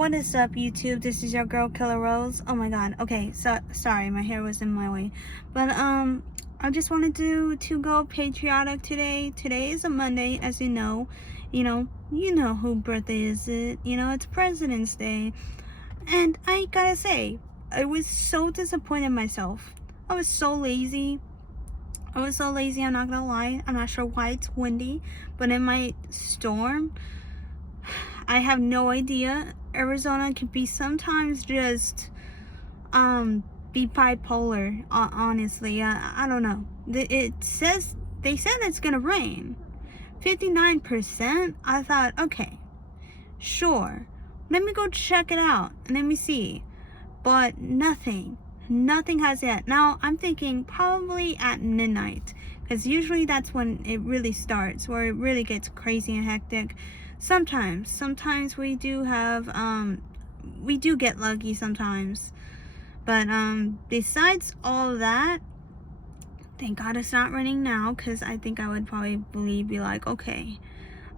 What is up, YouTube? This is your girl Killer Rose. Oh my god. Okay, so sorry, my hair was in my way. But I just wanted to go patriotic today. Today is a Monday, as you know. You know who birthday is it? It's President's Day. And I gotta say, I was so disappointed in myself. I was so lazy. I'm not gonna lie. I'm not sure why it's windy, but in my storm, I have no idea. Arizona can be sometimes just be bipolar. Honestly, I don't know. They said it's gonna rain. 59%. I thought, okay, sure. Let me go check it out and let me see. But nothing has yet. Now I'm thinking probably at midnight, because usually that's when it really starts, where it really gets crazy and hectic. Sometimes we do have we do get lucky sometimes, but besides all that, thank God it's not raining now, because I think I would probably be like, okay,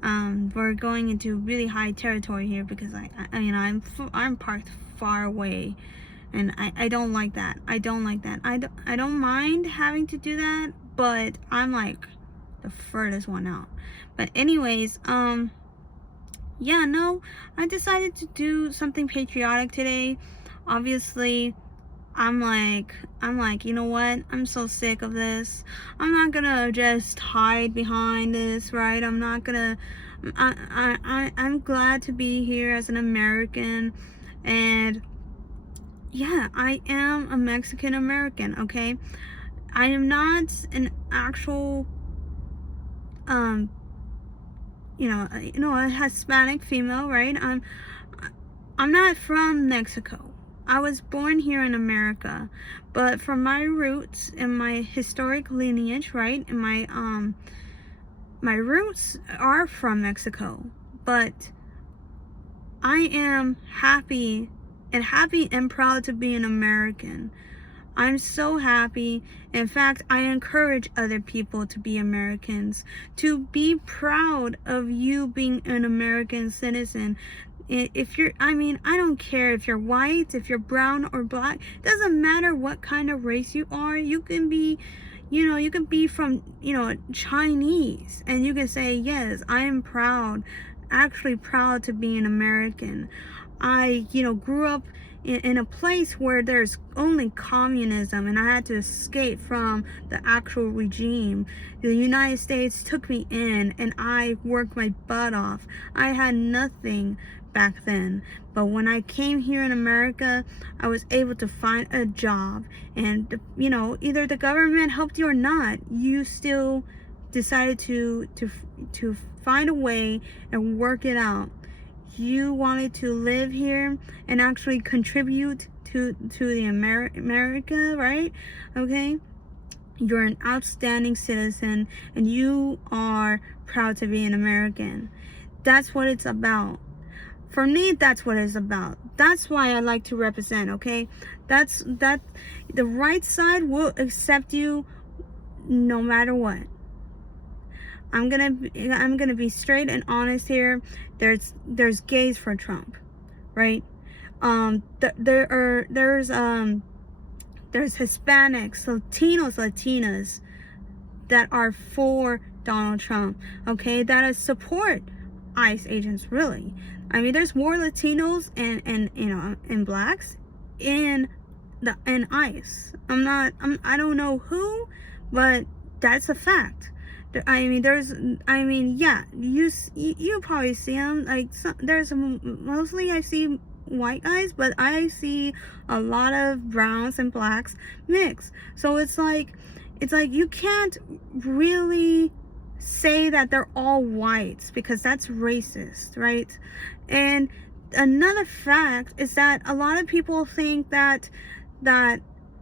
we're going into really high territory here, because I'm parked far away, and I don't like that. I don't mind having to do that, but I'm like the furthest one out. But anyways, yeah, no, I decided to do something patriotic today. Obviously, I'm like, you know what? I'm so sick of this. I'm not gonna just hide behind this, right? I'm not gonna. I'm glad to be here as an American, and yeah, I am a Mexican American. Okay, I am not an actual a Hispanic female, right? I'm not from Mexico. I was born here in America, but from my roots and my historic lineage, right? And my roots are from Mexico, but I am happy and proud to be an American. I'm so happy. In fact, I encourage other people to be Americans, to be proud of you being an American citizen. If you're, I don't care if you're white, if you're brown or black. It doesn't matter what kind of race you are. You can be, you can be from, Chinese, and you can say, yes, I am proud, actually proud to be an American. I, grew up in a place where there's only communism, and I had to escape from the actual regime. The United States took me in, and I worked my butt off. I had nothing back then, but when I came here in America, I was able to find a job, and either the government helped you or not, you still decided to find a way and work it out. You wanted to live here and actually contribute to the America, right? Okay, you're an outstanding citizen, and you are proud to be an American. That's what it's about. For me, that's what it's about. That's why I like to represent. Okay, the right side will accept you no matter what. I'm gonna be straight and honest here. There's gays for Trump, right? There's Hispanics, Latinas that are for Donald Trump. Okay, that support ICE agents. Really, there's more Latinos and blacks in ICE. I don't know who, but that's a fact. Yeah, you probably see them. There's mostly I see white guys, but I see a lot of browns and blacks mixed. So it's like you can't really say that they're all whites, because that's racist, right? And another fact is that a lot of people think that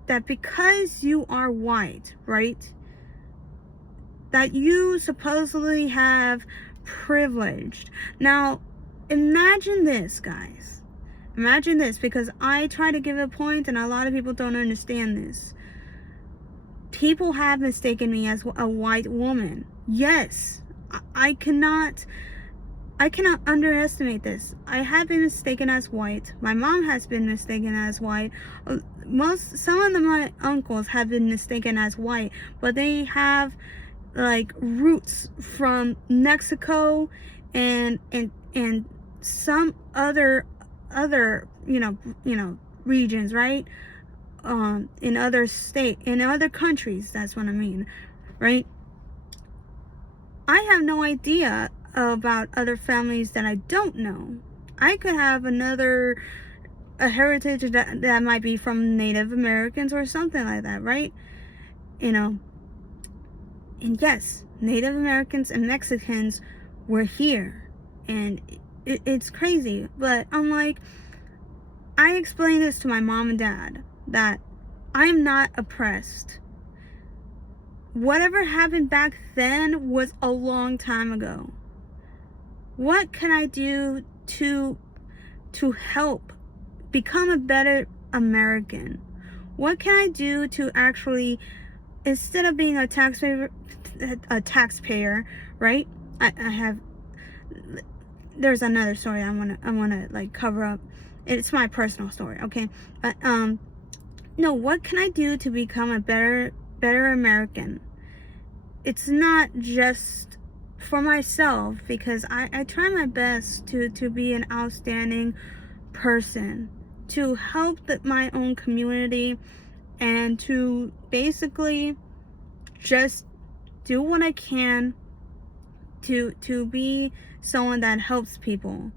because you are white, right, that you supposedly have privileged. Now, imagine this, guys. Imagine this, because I try to give a point, and a lot of people don't understand this. People have mistaken me as a white woman. Yes, I cannot I cannot underestimate this. I have been mistaken as white. My mom has been mistaken as white. Some of my uncles have been mistaken as white, but they have like roots from Mexico and some other regions, right? In other countries. That's what I mean, right? I have no idea about other families that I don't know. I could have a heritage that might be from Native Americans or something like that, right? You know, and yes, Native Americans and Mexicans were here, and it's crazy. But I'm like, I explained this to my mom and dad that I'm not oppressed. Whatever happened back then was a long time ago. What can I do to help become a better American? What can I do to actually, instead of being a taxpayer, right? I have. There's another story I wanna like cover up. It's my personal story, okay? But no. What can I do to become a better American? It's not just for myself, because I try my best to be an outstanding person, to help my own community, and to basically just do what I can to be someone that helps people.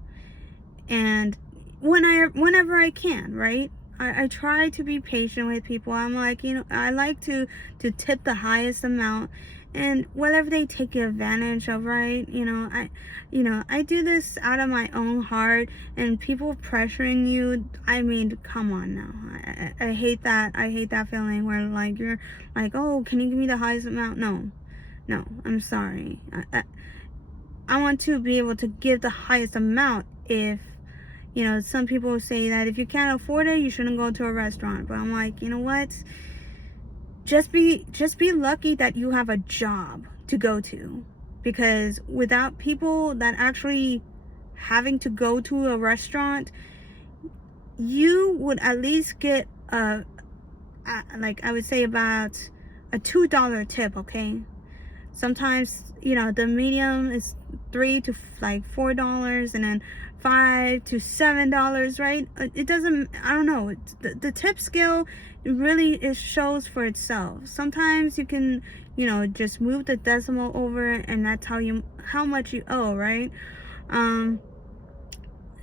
And whenever I can, right? I try to be patient with people. I'm like, I like to tip the highest amount, and whatever they take advantage of, right? I do this out of my own heart, and people pressuring you, I mean, come on now. I hate that. I hate that feeling where like you're like, oh, can you give me the highest amount? No, I'm sorry. I want to be able to give the highest amount. If some people say that if you can't afford it, you shouldn't go to a restaurant. But I'm like, you know what? Just be lucky that you have a job to go to. Because without people that actually having to go to a restaurant, you would at least get like I would say about a $2 tip, okay? Sometimes, the medium is $3 to $4, and then $5 to $7, right? It doesn't, I don't know. The tip scale really, it shows for itself. Sometimes you can, just move the decimal over, and that's how much you owe, right?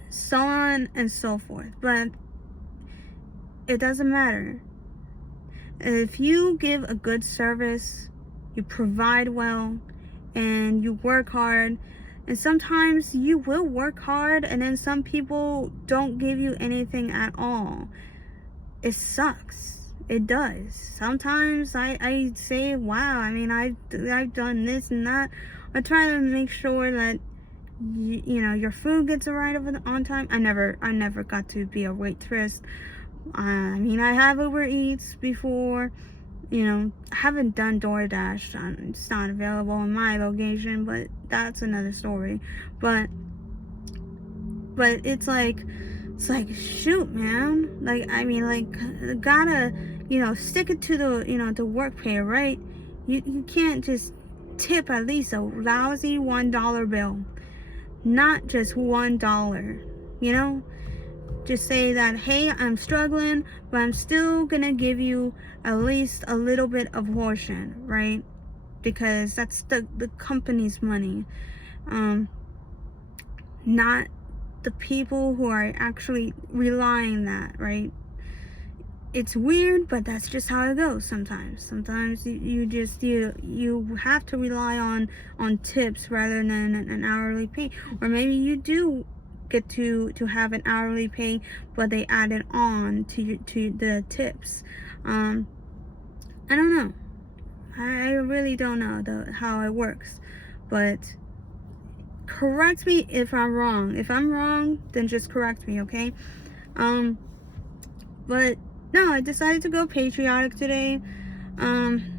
So on and so forth. But it doesn't matter. If you give a good service, you provide well, and you work hard. And sometimes you will work hard, and then some people don't give you anything at all. It sucks. It does. Sometimes I say, wow, I mean, I've done this and that. I try to make sure that your food gets arrived on time. I never got to be a waitress. I mean, I have Uber Eats before. I haven't done DoorDash. It's not available in my location, but that's another story. But it's like shoot, man. Like, I mean, like, gotta stick it to the the work pay, right? You can't just tip at least a lousy $1 bill, not just $1. Just say that, hey, I'm struggling, but I'm still gonna give you at least a little bit of portion, right? Because that's the company's money, not the people who are actually relying on that, right? It's weird, but that's just how it goes sometimes. Sometimes you have to rely on tips rather than an hourly pay. Or maybe you do get to have an hourly pay, but they add it on to the tips. I don't know. I really don't know how it works, but correct me if I'm wrong. If I'm wrong, then just correct me, okay? But no, I decided to go patriotic today. Nothing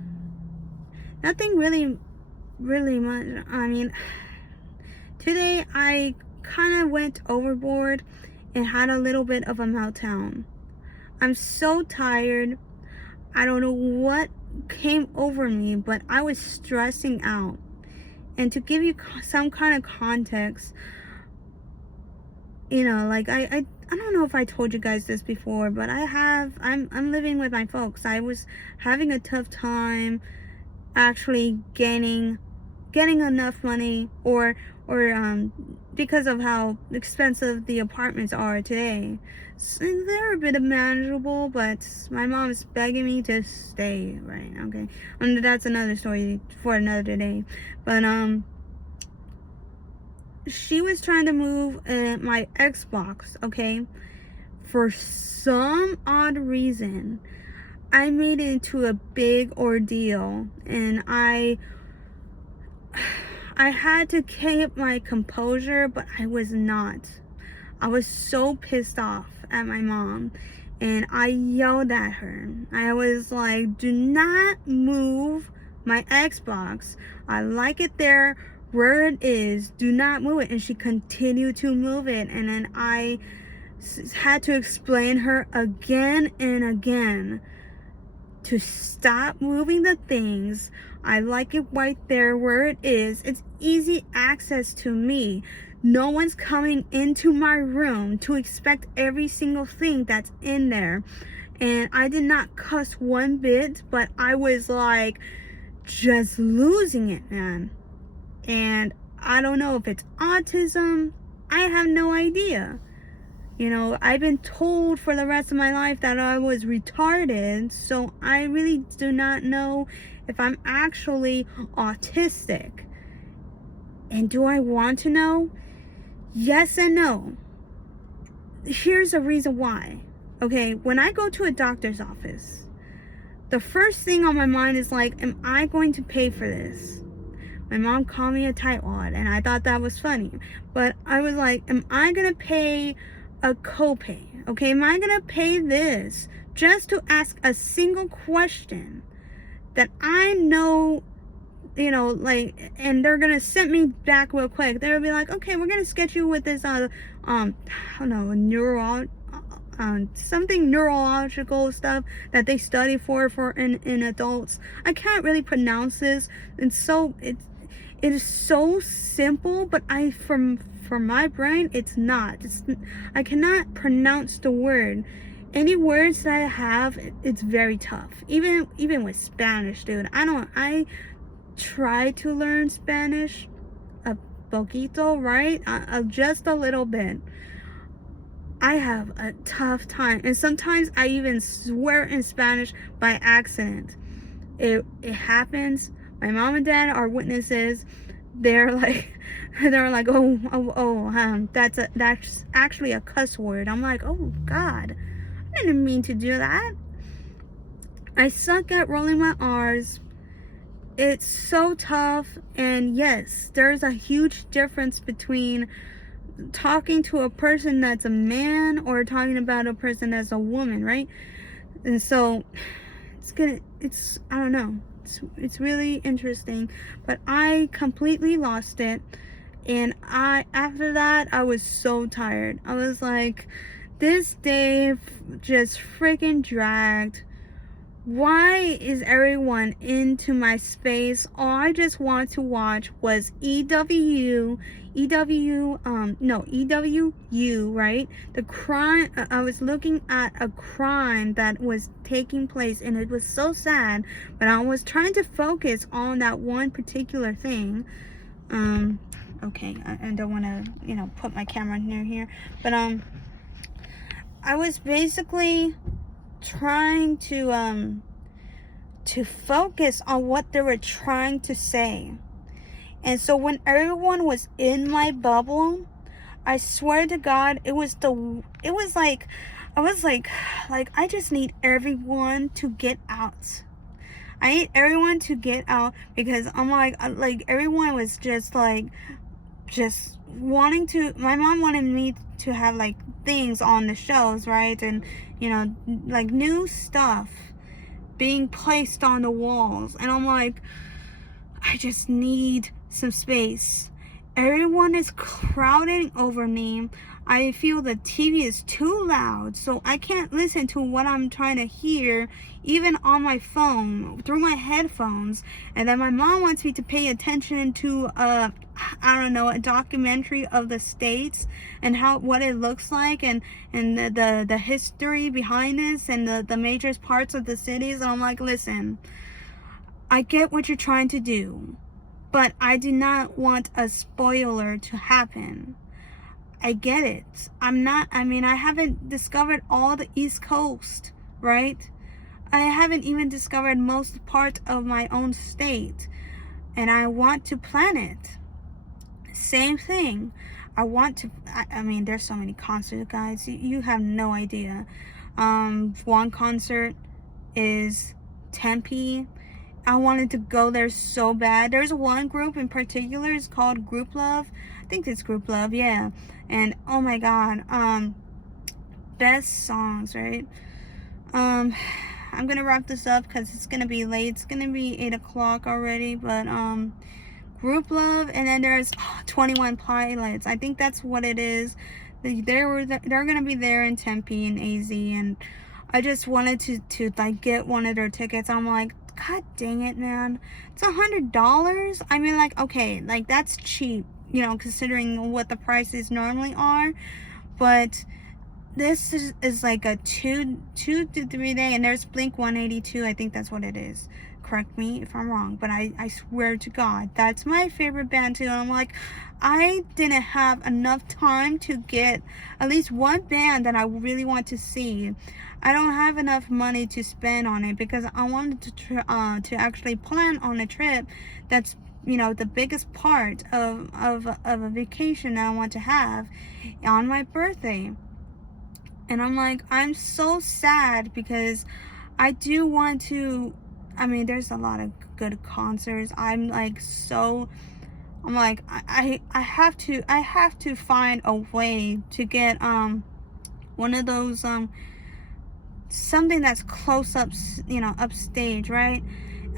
really much. I mean, today I kind of went overboard and had a little bit of a meltdown. I'm so tired. I don't know what came over me, but I was stressing out. And to give you some kind of context, you know, like I don't know if I told you guys this before, but I'm living with my folks. I was having a tough time actually getting enough money, or because of how expensive the apartments are today. So they're a bit manageable, but my mom is begging me to stay, right? Okay, and that's another story for another day. But she was trying to move my Xbox, okay? For some odd reason, I made it into a big ordeal, and I had to keep my composure, but I was not. I was so pissed off at my mom, and I yelled at her. I was like, do not move my Xbox. I like it there where it is. Do not move it. And she continued to move it, and then I had to explain her again and again to stop moving the things. I like it right there where it is. It's easy access to me. No one's coming into my room to expect every single thing that's in there. And I did not cuss one bit, but I was like just losing it, man. And I don't know if it's autism. I have no idea. You know, I've been told for the rest of my life that I was retarded, so I really do not know if I'm actually autistic. And do I want to know? Yes and no. Here's a reason why. Okay, when I go to a doctor's office, the first thing on my mind is like, am I going to pay for this? My mom called me a tightwad, and I thought that was funny. But I was like, am I going to pay a copay? Okay, am I gonna pay this just to ask a single question that I know, you know, like, and they're gonna send me back real quick? They'll be like, okay, we're gonna sketch you with this I don't know, something neurological stuff that they study for in adults. I can't really pronounce this, and so it is so simple, but from my brain, it's not. I cannot pronounce the word. Any words that I have, it's very tough. Even with Spanish, dude. I try to learn Spanish a poquito, right? Just a little bit. I have a tough time, and sometimes I even swear in Spanish by accident. It happens. My mom and dad are witnesses. They're like, that's actually a cuss word. I'm like, oh God, I didn't mean to do that. I suck at rolling my R's. It's so tough, and yes, there's a huge difference between talking to a person that's a man or talking about a person that's a woman, right? And so I don't know. It's really interesting, but I completely lost it. And after that, I was so tired. I was like, this day just freaking dragged. Why is everyone into my space? All I just wanted to watch was EWU, right? The crime, I was looking at a crime that was taking place, and it was so sad, but I was trying to focus on that one particular thing. Okay, I don't want to, you know, put my camera near here, but I was basically trying to focus on what they were trying to say. And so when everyone was in my bubble, I swear to God, I was like, I just need everyone to get out. I need everyone to get out, because I'm like everyone was just wanting to, my mom wanted me to have like things on the shelves, right? And, you know, like new stuff being placed on the walls. And I'm like, I just need some space. Everyone is crowding over me. I feel the TV is too loud, so I can't listen to what I'm trying to hear, even on my phone, through my headphones. And then my mom wants me to pay attention to, I don't know, a documentary of the states and what it looks like, and the history behind this, and the major parts of the cities. And I'm like, listen, I get what you're trying to do, but I do not want a spoiler to happen. I get it. I haven't discovered all the East Coast, right? I haven't even discovered most part of my own state, and I want to plan it. Same thing. There's so many concerts, guys. You have no idea. One concert is Tempe. I wanted to go there so bad. There's one group in particular, it's called Group Love. I think it's Group Love, yeah. And oh my god, best songs, right? I'm gonna wrap this up because it's gonna be late. It's gonna be 8 o'clock already, but Group Love, and then there's 21 Pilots. I think that's what it is. They're gonna be there in Tempe and AZ, and I just wanted to like get one of their tickets. I'm like, god dang it, man, it's $100. I mean, like, okay, like that's cheap, considering what the prices normally are, but this is like a 2 to 3 day, and there's Blink 182. I think that's what it is. Correct me if I'm wrong, but I swear to God, that's my favorite band too. And I'm like, I didn't have enough time to get at least one band that I really want to see. I don't have enough money to spend on it because I wanted to actually plan on a trip that's, the biggest part of a vacation that I want to have on my birthday. And I'm like, I'm so sad because I do want to. There's a lot of good concerts. I have to find a way to get one of those something that's close up, upstage, right?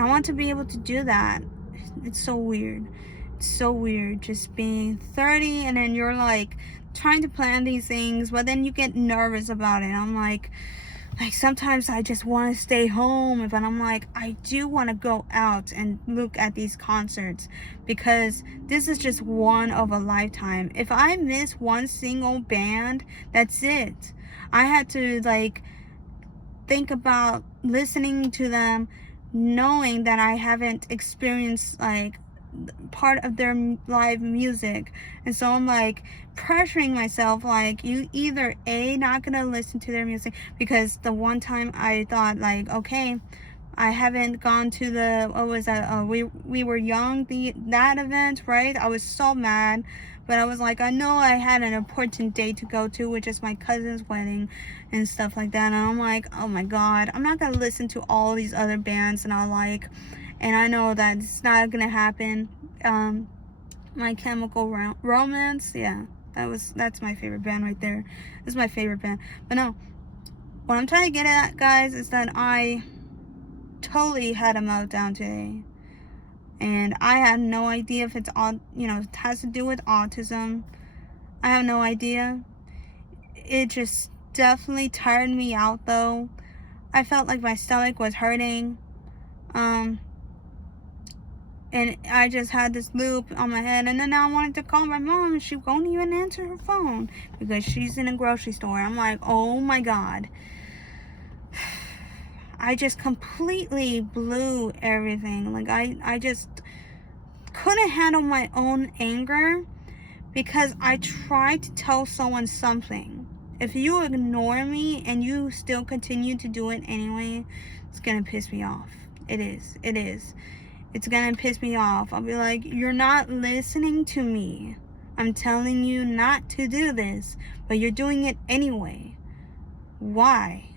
I want to be able to do that. It's so weird. It's so weird just being 30 and then you're like trying to plan these things, but then you get nervous about it. I'm like sometimes I just want to stay home, but I'm like, I do want to go out and look at these concerts because this is just one of a lifetime. If I miss one single band, that's it. I had to think about listening to them, knowing that I haven't experienced part of their live music, and so I'm pressuring myself, you either not gonna listen to their music, because the one time I thought okay, I haven't gone to the, what was that, we were young, that event, right? I was so mad, but I was like, I know I had an important date to go to, which is my cousin's wedding and stuff like that, and I'm like, oh my god, I'm not gonna listen to all these other bands and and I know that it's not gonna happen. My Chemical Romance, yeah, that's my favorite band right there. This is my favorite band. But no, what I'm trying to get at, guys, is that I totally had a meltdown today, and I had no idea if it's all, it has to do with autism. I have no idea. It just definitely tired me out, though. I felt like my stomach was hurting. And I just had this loop on my head, and then I wanted to call my mom, and she won't even answer her phone because she's in a grocery store. I'm like, oh my god. I just completely blew everything. I just couldn't handle my own anger because I tried to tell someone something. If you ignore me and you still continue to do it anyway, it's gonna piss me off. It is. It's gonna piss me off. I'll be like, you're not listening to me. I'm telling you not to do this, but you're doing it anyway. Why?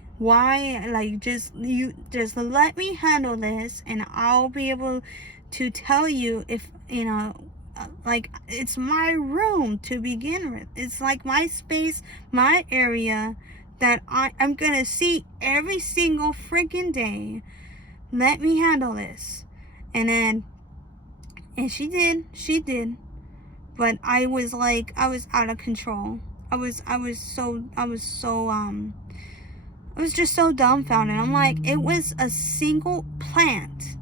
Just let me handle this, and I'll be able to tell you if, it's my room to begin with. It's like my space, my area that I'm gonna see every single freaking day. Let me handle this. And she did. But I was like, I was out of control. I was just so dumbfounded. I'm like, it was a single plant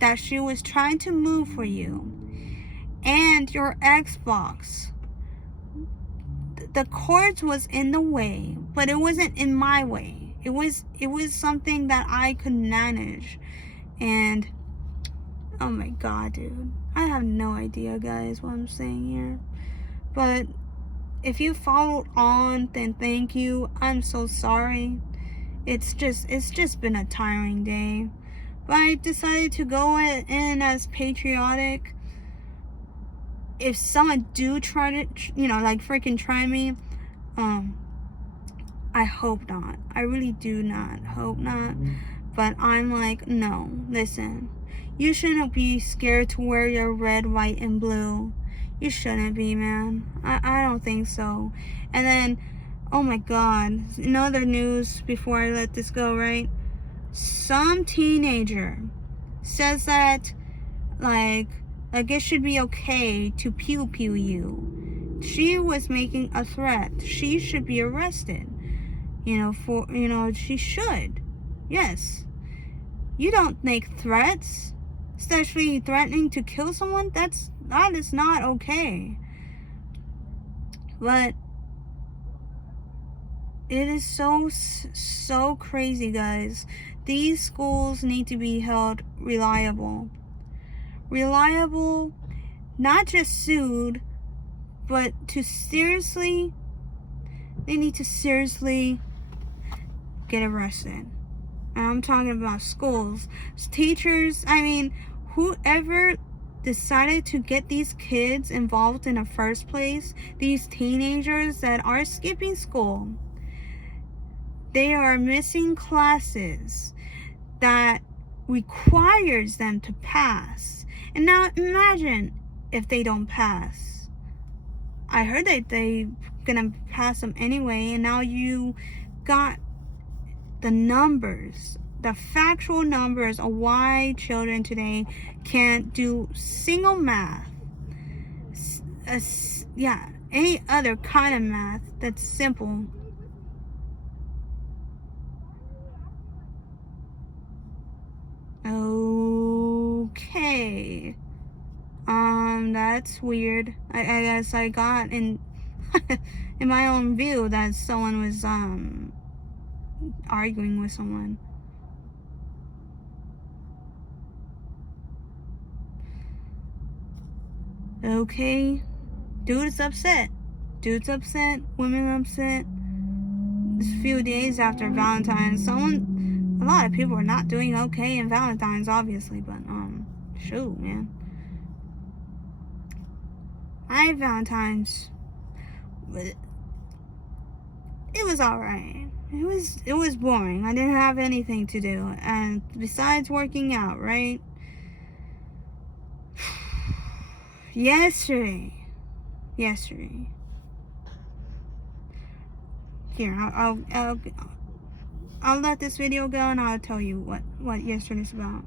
that she was trying to move for you, and your Xbox. The cords was in the way, but it wasn't in my way. It was something that I could manage. And oh my god, dude, I have no idea, guys, what I'm saying here. But if you followed on, then thank you. I'm so sorry. It's just been a tiring day. But I decided to go in as patriotic. If someone do try to, like freaking try me, I hope not. I really do not hope not. But I'm like, no, listen. You shouldn't be scared to wear your red, white, and blue. You shouldn't be, man. I don't think so. And then, oh my god, in other news before I let this go, right? Some teenager says that, like it should be okay to pew you. She was making a threat. She should be arrested. She should. Yes. You don't make threats, especially threatening to kill someone. That is not okay. But it is so crazy, guys. These schools need to be held reliable, not just sued, but they need to seriously get arrested. And I'm talking about schools, teachers. I mean, whoever decided to get these kids involved in the first place, these teenagers that are skipping school, they are missing classes that requires them to pass. And now imagine if they don't pass. I heard that they gonna pass them anyway, and now you got the numbers, the factual numbers of why children today can't do single math, any other kind of math that's simple. Okay. That's weird. I guess I got in in my own view that someone was arguing with someone. Okay. Dude's upset. Women upset. It's a few days after Valentine's. A lot of people are not doing okay in Valentine's, obviously, but shoot, man. My Valentine's, but it was alright. It was boring. I didn't have anything to do, and besides working out, right? Yesterday. Here, I'll let this video go, and I'll tell you what yesterday's about.